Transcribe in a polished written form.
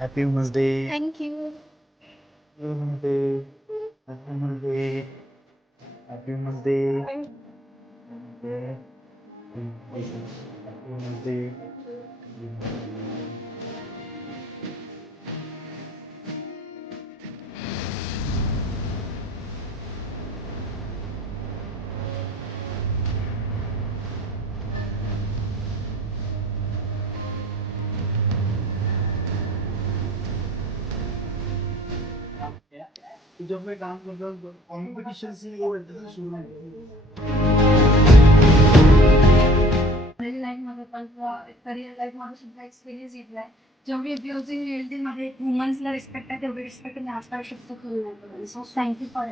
Happy women's day. Thank you. Happy women's day. Happy women's day. Happy women's day. जब मैं काम करता हूँ कॉम्पिटिशन से वो शुरू लाईफ मध्ये पण करिअर लाईफ मध्ये सुद्धा एक्सपिरियन्स घेतलाय. जेवढी बिल्डिंग मध्ये वुमन्सला रिस्पेक्ट आहे तेवढी रिस्पेक्ट मी आजकाल शकतो करू. So thank you for